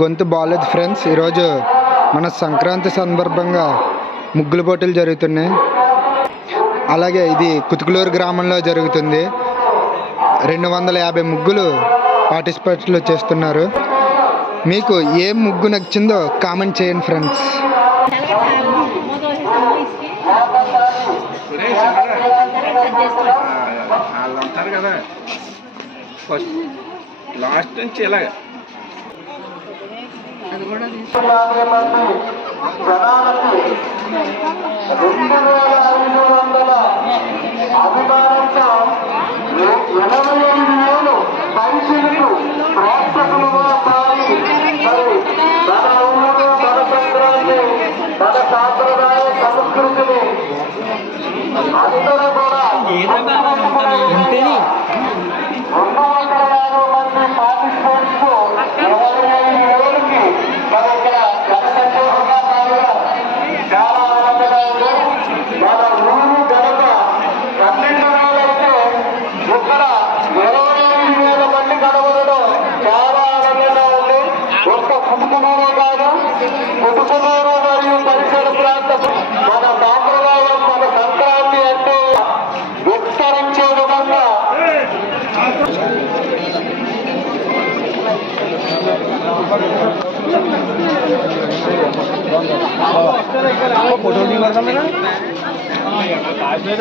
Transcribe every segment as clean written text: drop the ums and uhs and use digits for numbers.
గొంతు బాగాలేదు ఫ్రెండ్స్. ఈరోజు మన సంక్రాంతి సందర్భంగా ముగ్గుల పోటీలు జరుగుతున్నాయి. అలాగే ఇది కుతుకులూరు గ్రామంలో జరుగుతుంది. 250 ముగ్గులు పార్టిసిపేట్లు చేస్తున్నారు. మీకు ఏ ముగ్గు నచ్చిందో కామెంట్ చేయండి ఫ్రెండ్స్. లాస్ట్ నుంచి ఇలాగ అధికారంతో 85,000 పైసలకు ప్రేక్షకులుగా మారి మరి తన ఊరు, తన సంక్రాంతి, తన సాంప్రదాయ సంస్కృతిని అందరూ కూడా 250 మంది పార్టిసిపేట్స్ 25,000కి మరి ఇక్కడ జనసంఖ్యగా పాల్గొనడం చాలా ఆనందంగా ఉంది. మన ఊరు గడప 12,000 అయితే ఇక్కడ 25,000 మంది కనబడడం చాలా ఆనందంగా ఉంది. ఒక్క కుటుకులూరు కాదు, కుటుకులూరు మరియు పరిసర ప్రాంతం మన సాంప్రదాయం, మన సంక్రాంతి అంటే విస్తరించే విధంగా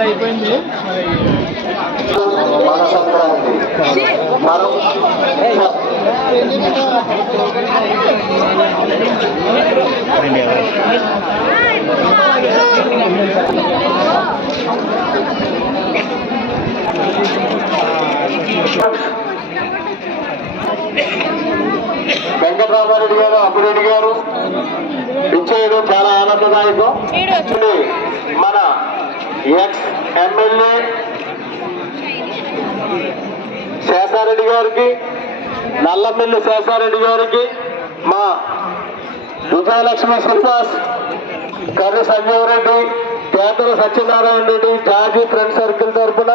అయిపోయింది. మన సంక్రాంతి మనం వెంకటరామారెడ్డి గారు, అబ్బురెడ్డి గారు ఇచ్చేయడం చాలా ఆనందదాయకం. మన ఎక్స్ ఎమ్మెల్యే శేషారెడ్డి గారికి, నల్లమిల్లి శేషారెడ్డి గారికి, మా విజయలక్ష్మి శ్రీనివాస్, కర్రి సంజీవ్ రెడ్డి, పేదల సత్యనారాయణ రెడ్డి, జాజీ ఫ్రెండ్ సర్కిల్ తరఫున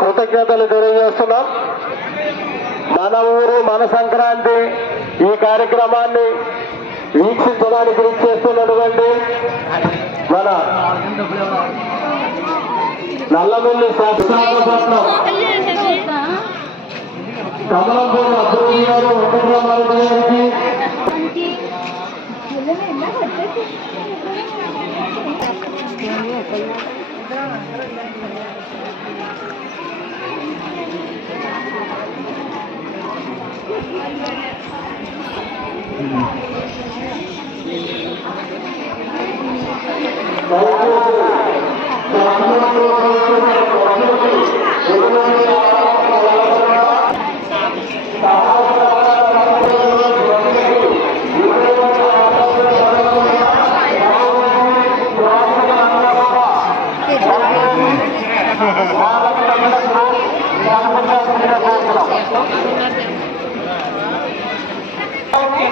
కృతజ్ఞతలు తెలియజేస్తున్నాం. మన ఊరు మన సంక్రాంతి ఈ కార్యక్రమాన్ని వీక్షించడానికి చేస్తున్నటువంటి మన నల్లమిల్లి శాసనసభ్యులు కమలంపూర్ అబ్దుల్ గారు, వెంకటరామారెడ్డి గారికి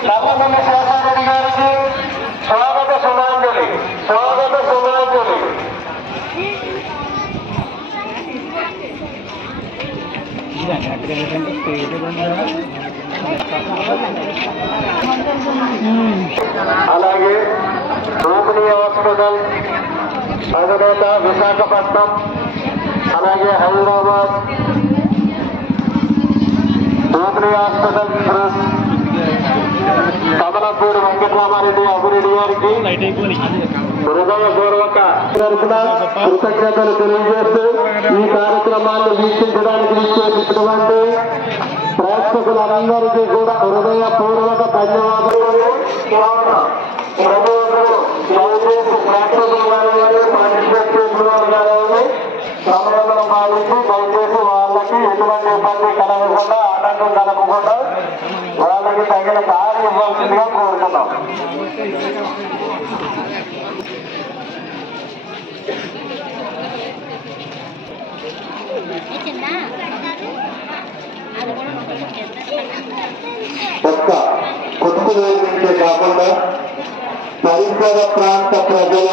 నల్లమిల్లి శేషారెడ్డి గారికి స్వాగత సుమాంజలి, స్వాగత సుమాంజలి. అలాగే రోమిని హాస్పిటల్ అధినేత విశాఖపట్నం, అలాగే హైదరాబాద్ రోమిని హాస్పిటల్ కమలంపూడి వెంకటరామారెడ్డి, అబ్బురెడ్డి గారికి హృదయపూర్వక తరఫున కృతజ్ఞతలు తెలియజేస్తూ ఈ కార్యక్రమాన్ని వీక్షించడానికి విచ్చేసినటువంటి ప్రేక్షకులందరికీ కూడా హృదయపూర్వక ధన్యవాదాలు. ప్రేక్షకులు కానీ పార్టిసిపేట్ చేసిన వారు కానీ సమయంలో పాటించి దయచేసి వాళ్ళకి ఎటువంటి ఇబ్బంది కలగకుండా, ఆటంకం కలగకుండా వాళ్ళకి తగిన దారి ఇవ్వాల్సిందిగా కోరుతున్నాం. ఒక్క కొత్త కాకుండా పరిసర ప్రాంత ప్రజల